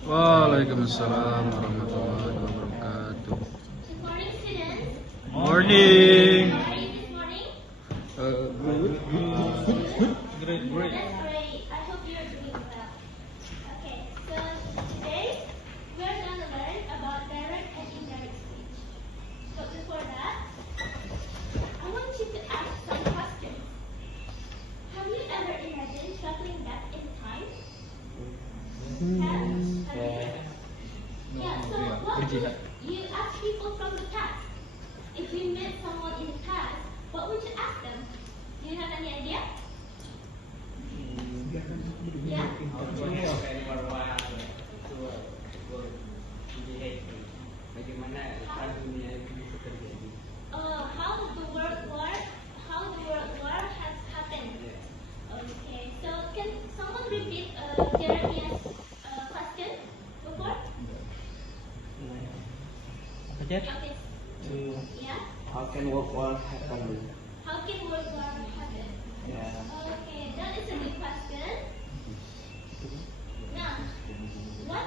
Waalaikumsalam warahmatullahi wabarakatuh. Good morning, students. Morning. How are you this morning? Good. That's great. I hope you're doing well. Okay, so today we're going to learn about direct and indirect speech. But before that, I want you to ask some questions. Have you ever imagined traveling back in time? Yeah, so what would you ask people from the past? If you met someone in the past, what would you ask them? Do you have any idea? Yeah. How the world war has happened. Okay, so can someone repeat Jeremiah's question before? Okay. Yeah. How can world war happen? How can world war happen? Yeah. Okay, that is a good question. Now, what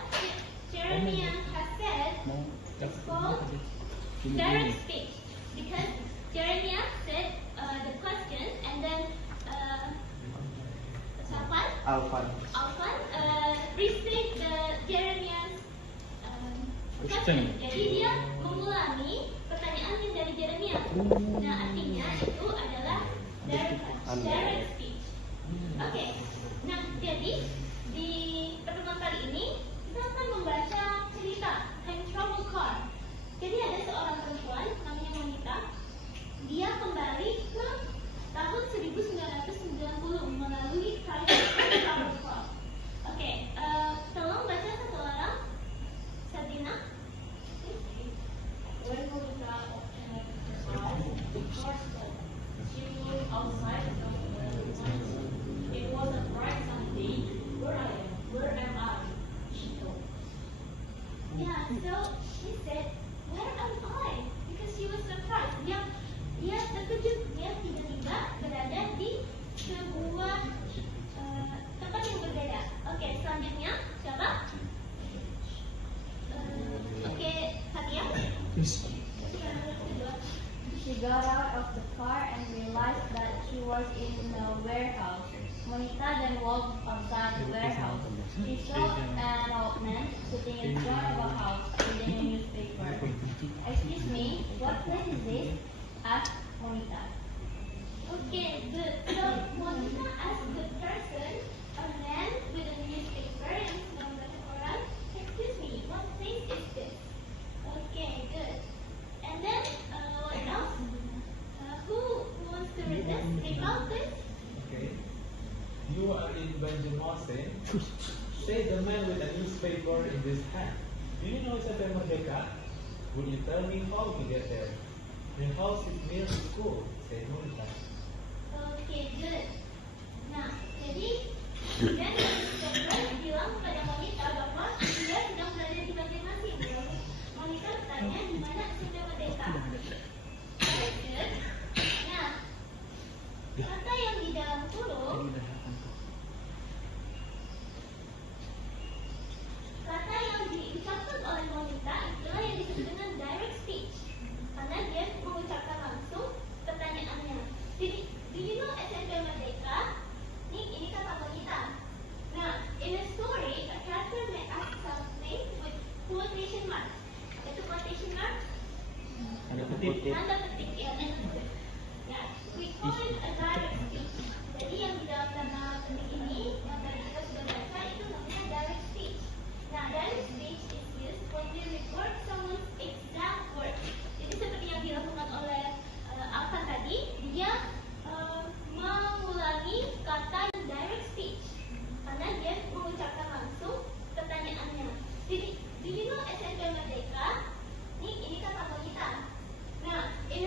Jeremiah has said is called direct speech, because Jeremiah said the question, and then Alpha. Alfan restate the Jeremiah's question. Jadi dia mengulangi pertanyaannya dari Jeremiah. Nah, artinya itu adalah direct speech. Oke. Nah, jadi di pertemuan kali ini kita akan membaca cerita Time Travel Car. Jadi ada seorang perempuan namanya Monica. Dia kembali ke tahun 1990 melalui Time Travel Car. Oke, tolong baca satu orang. Sabrina. When Monica entered her house, the car stopped. She looked outside and it was a bright sunny day. Where am I? She thought. Yeah, so she said, "Where am I?" Because she was surprised. Dia terkejut. Dia tiba-tiba berada di sebuah tempat yang berbeda. Oke, selanjutnya siapa? Oke, Fatia. She got out of the car and realized that she was in a warehouse. Monica then walked outside the warehouse. She saw an old man sitting in front of a house reading a newspaper. "Excuse me, what place is this?" asked Monica. Okay, good. So Monica asked the person, a man with a newspaper yang sedang baca koran, "Excuse me, what place is this?" Okay, good. And then what else? Who wants to read this? Rival, please. Okay. You are in Banjarmasin. Say the man with a newspaper in his hand. Do you know Sate Merdeka? Would you tell me how to get there? My house is near the school, said Monica. Okay, good. Nah, jadi dan newspaper bilang kepada Monica bahwa dia sedang berada di Banjarmasin. Monica bertanya di mana Sate Merdeka. Very good. Nah, kata yang di dalam kurung, kata yang diucapkan oleh Monica itulah yang disebut dengan direct speech, karena dia mengucapkan langsung pertanyaannya. Jadi, do you know SMP Merdeka? Ini kata Monica. Nah, in a story, a character may ask something with quotation marks. Itu quotation marks? Tanda kutip. Tanda petik, ya. Ya, we call it a direct speech. Jadi yang di dalam tanda petik ini, yang tadi kita sudah baca, itu namanya direct speech. Nah, direct speech is used when we record someone's exact words. Jadi seperti yang dilakukan oleh Alvan tadi, dia mengulangi kata direct speech karena dia mengucapkan langsung pertanyaannya. Jadi, do you know SMP Merdeka? Ini kata Monica. Nah, in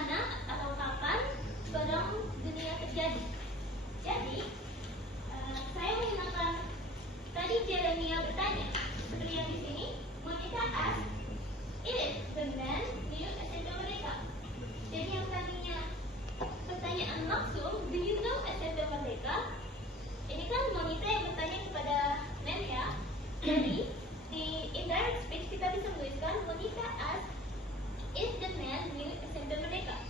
mana atau kapan perang dunia terjadi. Jadi, saya menggunakan tadi Jeremia bertanya seperti yang di sini. Monica asked, "Is the man new SMP Merdeka?" Jadi yang tadinya pertanyaan langsung, "Do you know SMP Merdeka?" Ini kan Monica yang bertanya kepada men ya. Jadi di indirect speech kita bisa menuliskan Monica asked, "Is the man new SMP Merdeka?"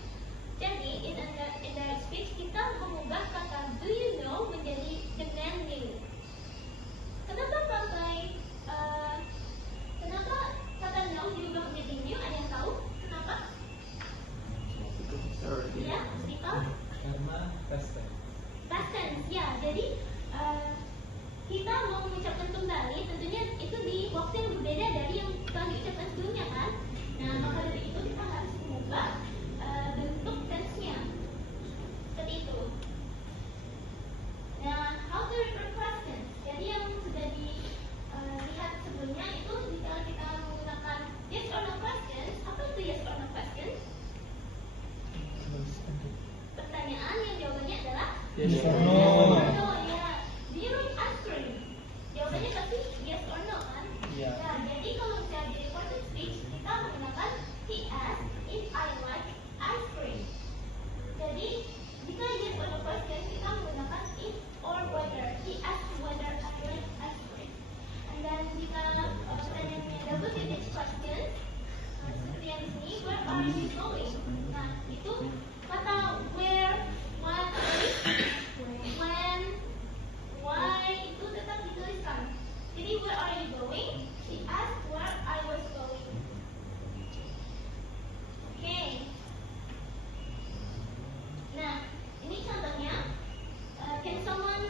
Jadi in indirect speech kita mengubah kata "do you know" menjadi "the man new". Kenapa kata know diubah menjadi new? Ada yang tahu kenapa? Ya, Stephen? Karena past tense. Past tense, ya. Jadi kita mau mengucapkan kembali, tentunya itu di waktu yang berbeda dari yang telah diucapkan sebelumnya kan. Nah, maka dari itu kita harus mengubah bentuk tense-nya seperti itu. Nah, how to refer questions. Jadi yang sudah dilihat sebelumnya itu jika kita menggunakan yes or no questions. Apa itu yes or no questions? Pertanyaan yang jawabannya adalah Yes or yes no. or no, ya. Do you like ice cream? Jawabannya pasti yes or no kan? Iya. Nah, jadi kalau misalnya di recorded speech kita menggunakan he asked if I like ice cream. Jadi jika yes or no question kita menggunakan if or whether. He asked whether I like ice cream. And then jika pertanyaannya double digit question seperti yang di sini, where are you going? Nah, itu kata where, what, when, why itu tetap dituliskan. Jadi where are you going? She asked where I was going. Oke. Nah, ini contohnya. Can someone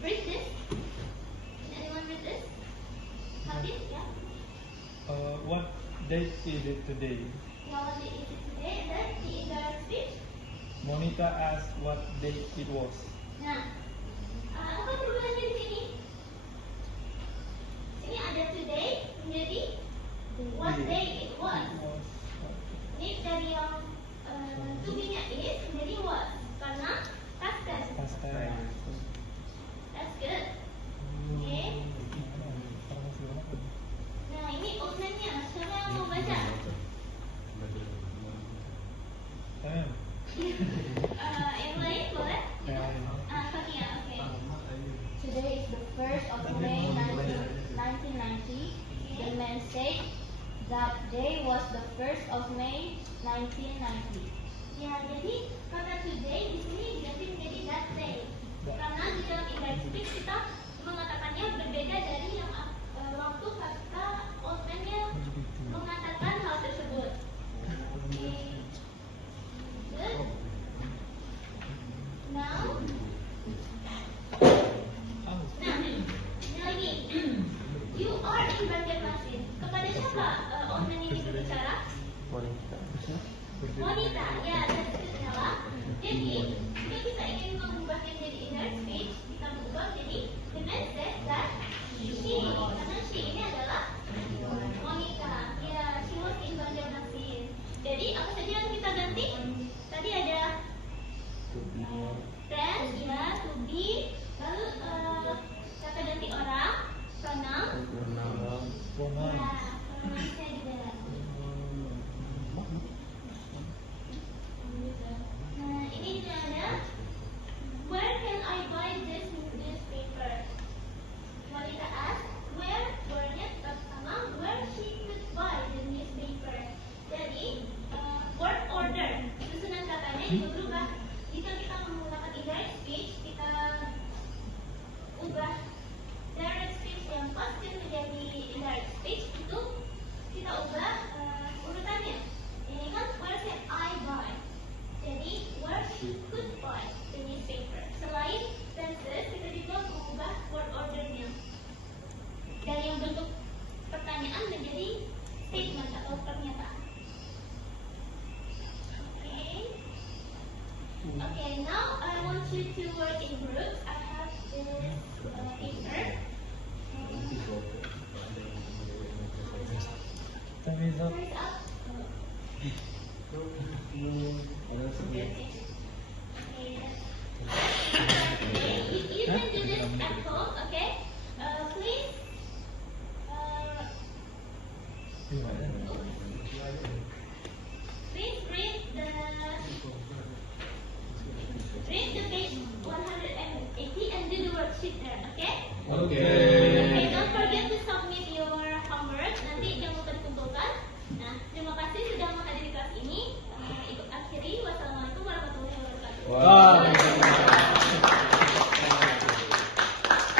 read this? Can anyone read this? Hafiz, ya? What date is it today? Now what day is it today? And then the indirect speech. Monica asked what date it was. Nah, apa perubahannya di sini? Ini ada today menjadi what day it was. Ini dari yang to be-nya is menjadi was karena past tense. Past tense. That's good. Oke. Nah, ini outline-nya. Siapa yang mau baca? Yang lain boleh? Sonia, oke. Today is the 1st of May 1990. The man said that day was the 1st of May 1990. Ya, jadi kata today di sini diganti menjadi that day. Karena di dalam indirect speech kita mengatakannya berbeda dari yang waktu kata outline-nya mengatakan hal tersebut. Oke. Good. Now. Nah, ini lagi. You are in Banjarmasin. Kepada siapa outline ini berbicara? Wanita, ya, that's salah. Jadi, jika kita ingin mengubahnya menjadi indirect speech, kita mengubah jadi the man said that she, karena she ini adalah wanita. Ya, she was in Banjarmasin. Jadi, apa saja yang kita ganti? Tadi ada tense, ya, to be, lalu kata ganti orang, pronoun, ya, pronoun-nya juga. Nah, ini juga ada where can I buy this newspaper? Wanita asked where-nya pertama where she could buy the newspaper. Jadi word order susunan katanya juga berubah. Jika kita menggunakan indirect speech, kita ubah direct speech yang past tense menjadi indirect speech, itu kita ubah urutannya. Ini kan where can I buy? Jadi where she could buy the newspaper. Selain tenses, kita juga mengubah word ordernya dari yang bentuk pertanyaan menjadi statement atau pernyataan. Okay, now I want you to work in groups. I have this paper. Time is up. First up, You can do this at home, okay? Please. Please read the page 180 and do the worksheet there, okay? Okay, don't forget to submit your homework. Nanti jangan lupa dikumpulkan. Nah, terima kasih sudah menghadiri kelas ini. Ikut akhiri. Wassalamualaikum warahmatullahi wabarakatuh.